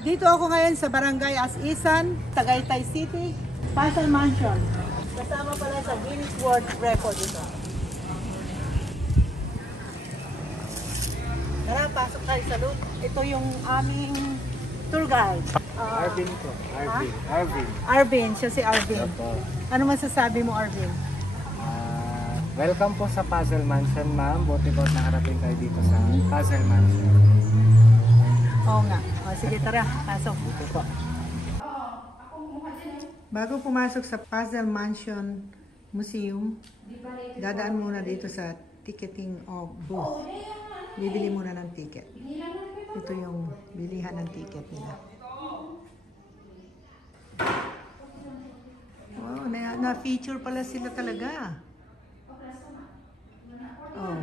Dito ako ngayon sa Barangay Asisan, Tagaytay City, Puzzle Mansion. Kasama pala sa Guinness World Record ito. Tara, pasok tayo sa loob. Ito yung aming tour guide. Arvin po. Arvin. Arvin. Arvin, siya si Arvin. Opo. Ano masasabi mo, Arvin? Welcome po sa Puzzle Mansion, ma'am. Buti po nakarating kayo dito sa Puzzle Mansion. Oo nga. O, sige, tara. Pasok. Dito po. Bago pumasok sa Puzzle Mansion Museum, dadaan muna dito sa ticketing booth. Bibili muna ng ticket. Ito yung bilihan ng ticket nila. Wow, na-feature pala sila talaga. Oh.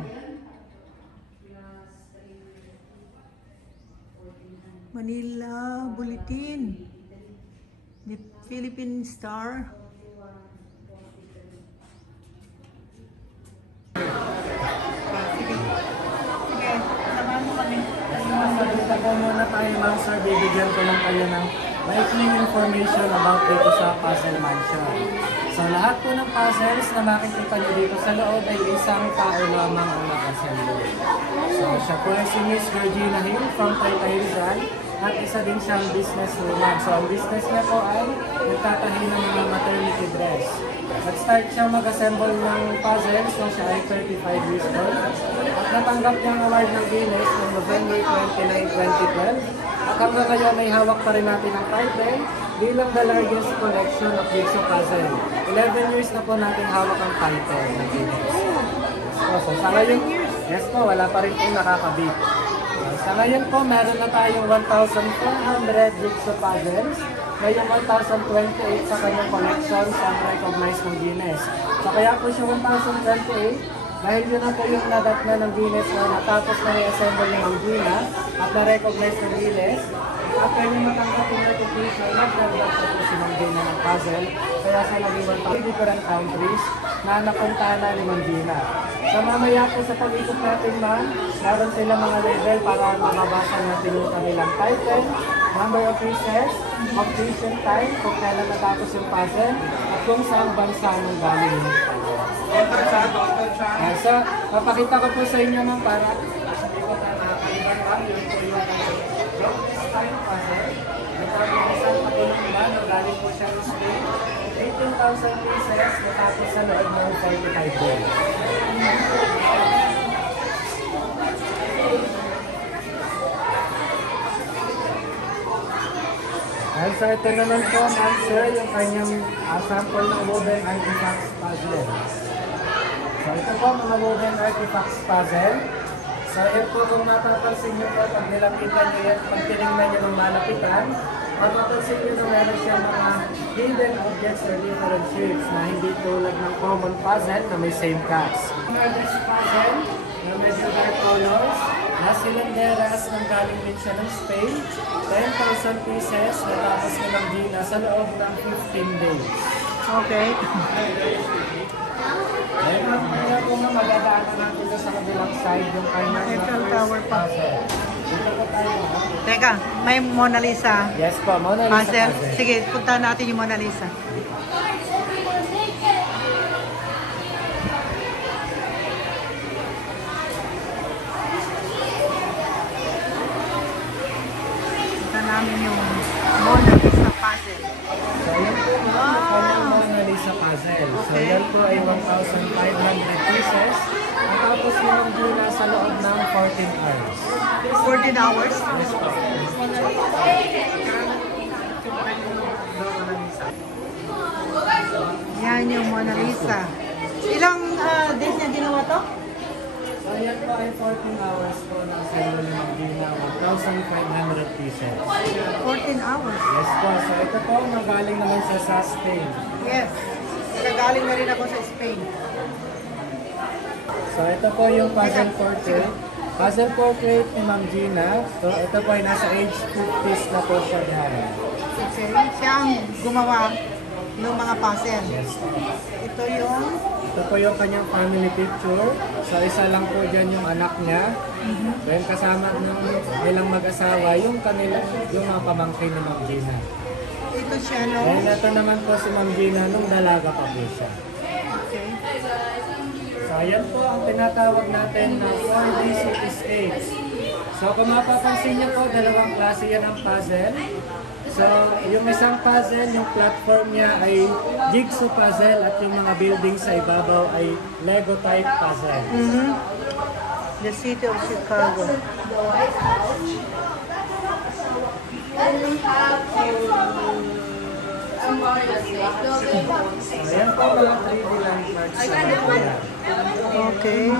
Manila Bulletin. The Philippine Star. Sige, samahan mo kami. Dito po muna tayo, ma'am, sir. Bibigyan ko lang kayo ng maikling information about dito sa Puzzle Mansion. So, lahat po ng puzzles na makikita nyo dito sa loob ay isang tao lamang ang nakasemble. So, siya po ay si Miss Georgina Hill from Taytay Rizal at isa din siyang businesswoman. So, ang business niya po ay nagtatahi ng mga maternity dress. Nag-start siya mag-assemble ng puzzles so siya ay 35 years old. At natanggap niya ang award ng Guinness noong November 29, 2012. At hanggang ngayon ay hawak pa rin natin ang title bilang the largest collection of jigsaw puzzle. 11 years na po natin hawak ang title ng Guinness. So, sa ngayon, yes po, wala pa rin pong nakakabit. Sa ngayon po, meron na tayong 1,400 jigsaw puzzles. Ngayong 1,028 sa kanyang collections ang recognized ng Guinness. So kaya po siya 1,028 dahil yun na po yung nadat na ng Guinness na natapos na i-assemble ng Gina at na-recognize ng Guinness. At pwede matanggap yung recognition na nagdagdag po si Mang Gina ng puzzle. Kaya sa naging 1,000 different countries na napunta na ni Mang Gina. So mamaya po sa pag-ikot natin, ma'am, meron sila mga label para mababasa natin yung kanilang title, number of pieces, completion time, kung kailan natapos yung puzzle, at kung saan bansa nang galing yung puzzle. So, papakita ko po sa inyo, ma'am, para hindi ko na nakakaiban lang, yun po yung longest time puzzle. Nagkaroon ng isang patulong ba, nagaling po siya ng Spain. 18,000 pieces, natapos sa loob ng 45 days. And so ito naman po, ma'am, sir, yung kanyang sample ng woven artifacts puzzle. So ito po mga woven artifacts puzzle. So ito po kung mapapansin nyo po, pag nilapitan nyo yan, pag tinignan nyo ng malapitan, mapapansin nyo na meron siyang mga hidden objects or different shapes na hindi tulad ng common puzzle na may same cast. This puzzle na medyo dark colors, na silinderas ng galing din siya ng Spain, 10,000 pieces na tapos na ng Gina sa loob ng 15 days. Okay. Kaya po nga magdadaanan natin sa kabilang side yung kanyang Eiffel Tower puzzle. Dito po tayo. Teka, may Mona Lisa. Yes po, Mona Lisa Puzzle. puzzle. Sige, puntahan natin yung Mona Lisa. Punta namin yung Mona Lisa puzzle. So yan po yung kanyang Mona Lisa puzzle. So Okay. yan po ay 1,500 pieces. At tapos yung Gina sa loob ng 14 hours. 14 hours? Yes po. Yan yung Mona Lisa. Ilang days niya ginawa to? So yan po ay 14 hours po ng assembly ng Gina, 1,500 pieces. 14 hours. Yes po, so ito po magaling naman siya sa Spain. Yes. Nagagaling na rin ako sa Spain. So ito po yung puzzle portrait. Puzzle portrait ni Ma'am Gina. So ito po ay nasa age 50s na po siya dyan. Okay. Siya ang gumawa ng mga puzzle. Yes. Ito yung Ito po yung kanyang family picture. So isa lang po dyan yung anak niya. Then kasama ng ilang mag-asawa, yung mga pamangkin ni Ma'am Gina. Ito siya, no? Then ito naman po si Ma'am Gina nung dalaga pa po siya. Okay. So ayan po ang tinatawag natin na 4D cityscapes. So kung mapapansin niyo po, dalawang klase yan ang puzzle. So yung isang puzzle, yung platform niya ay jigsaw puzzle at yung mga buildings sa ibabaw ay Lego type puzzle. The city of Chicago. Ayan po mga 3D landmarks. Okay.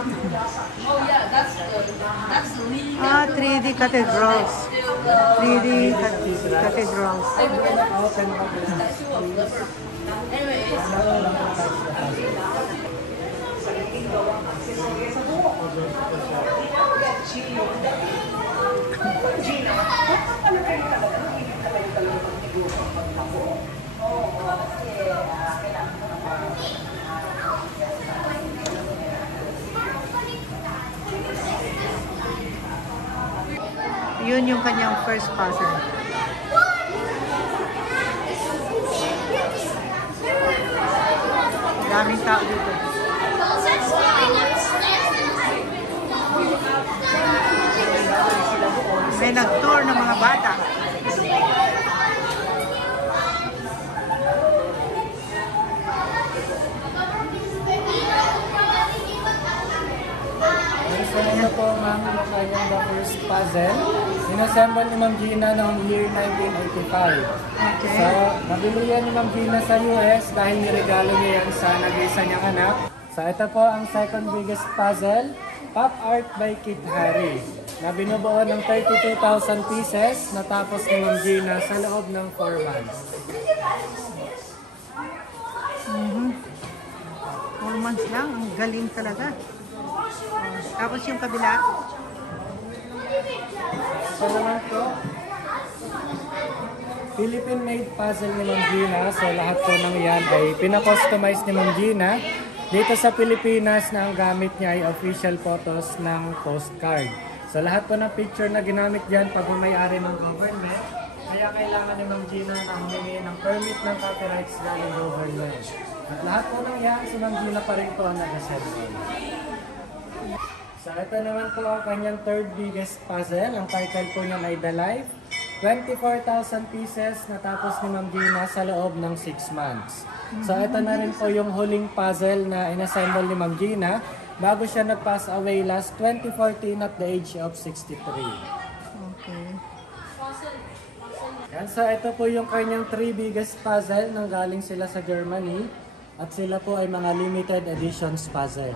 3D cathedrals. 3D cathedrals. Open up Yun yung kanyang first puzzle. Daming tao dito. May nag-tour ng mga bata. Ano po ma'am yung kanyang the first puzzle. Inassemble ni Ma'am Gina noong year 1985. Okay. So, nabili yan ni Ma'am Gina sa US dahil niregalo niya yan sa nag-isa niyang anak. So, ito po ang second biggest puzzle, Pop Art by Kid Harry, na binubuo ng 32,000 pieces natapos ni Ma'am Gina sa loob ng 4 months. 4 months lang, ang galing talaga. Tapos yung kabila. So naman po, Philippine-made puzzle ni Ma'am Gina. So lahat po ng yan ay pinakustomize ni Ma'am Gina. Dito sa Pilipinas na ang gamit niya ay official photos ng postcard. So lahat po ng picture na ginamit dyan pag-may-ari ng government. Kaya kailangan ni Ma'am Gina na humingi ng permit ng copyrights galing government. At lahat po ng yan, si Ma'am Gina pa rin po ang nag-assemble. So ito naman po ang kanyang third biggest puzzle. Ang title po niya ay The Life. 24,000 pieces natapos ni Ma'am Gina sa loob ng 6 months. So ito na rin po yung huling puzzle na inassemble ni Ma'am Gina bago siya nag-pass away last 2014 at the age of 63. Okay. Yan, so ito po yung kanyang 3 biggest puzzle nang galing sila sa Germany. At sila po ay mga limited editions puzzle.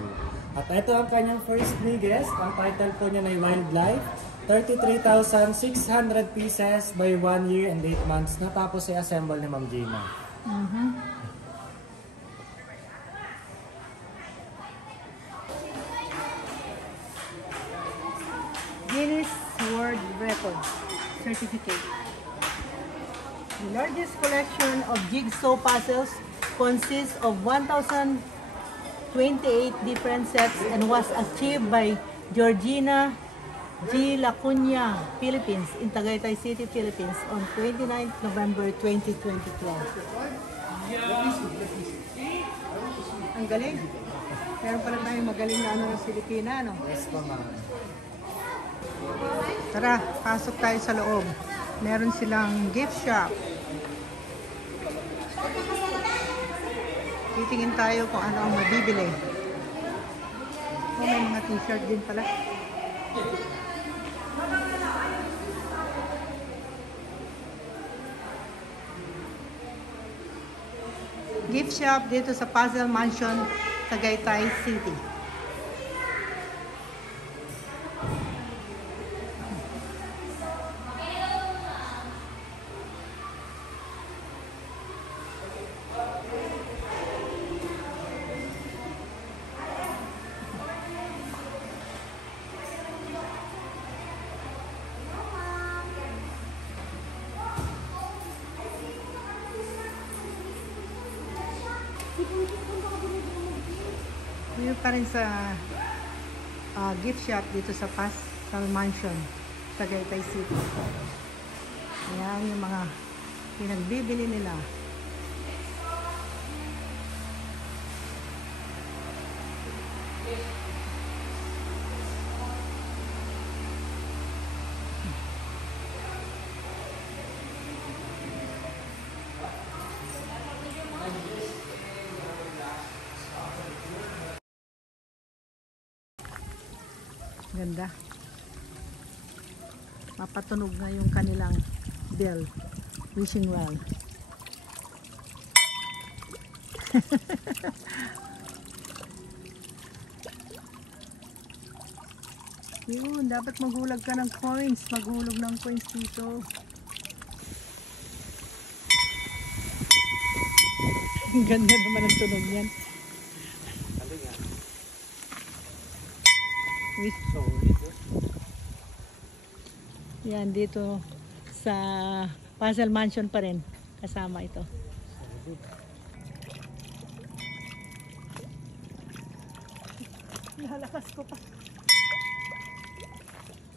At ito ang kanyang first biggest. Ang title po niya ay Wildlife. 33,600 pieces by 1 year and 8 months. Natapos i-assemble ni Ma'am Gina. Guinness World Records Certificate. The largest collection of jigsaw puzzles consists of 1,028 different sets and was achieved by Georgina G. Lacuna, Philippines, in Tagaytay City, Philippines on 29 November 2022. Ang galing. Meron pala tayong magaling na ano ng Pilipina, no? Yes po, ma'am. Tara, pasok tayo sa loob. Meron silang gift shop. Titingin tayo kung ano ang mabibili. Oh, may mga t-shirt din pala. Gift shop dito sa Puzzle Mansion, Tagaytay City. ka rin sa gift shop dito sa Pastel Mansion sa Tagaytay City. Ayan yung mga pinagbibili nila. Ganda. Mapatunog na yung kanilang bell. Wishing well. Yun, dapat maghulag ka ng coins. Maghulog ng coins dito. Ang ganda naman ang tunog yan. Yan, dito sa Pastel Mansion pa rin. Kasama ito. Nalakas ko pa.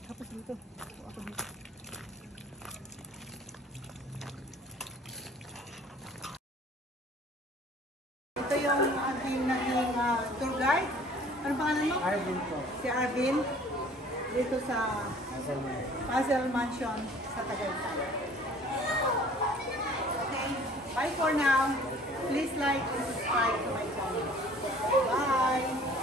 Tapos dito. Ako dito. Ito yung ating naging tour guide. Ano pangalan mo? Arvin po. Si Arvin. Dito sa Pastel Mansion sa Tagaytay. Okay. Bye for now. Please like and subscribe to my channel. Bye!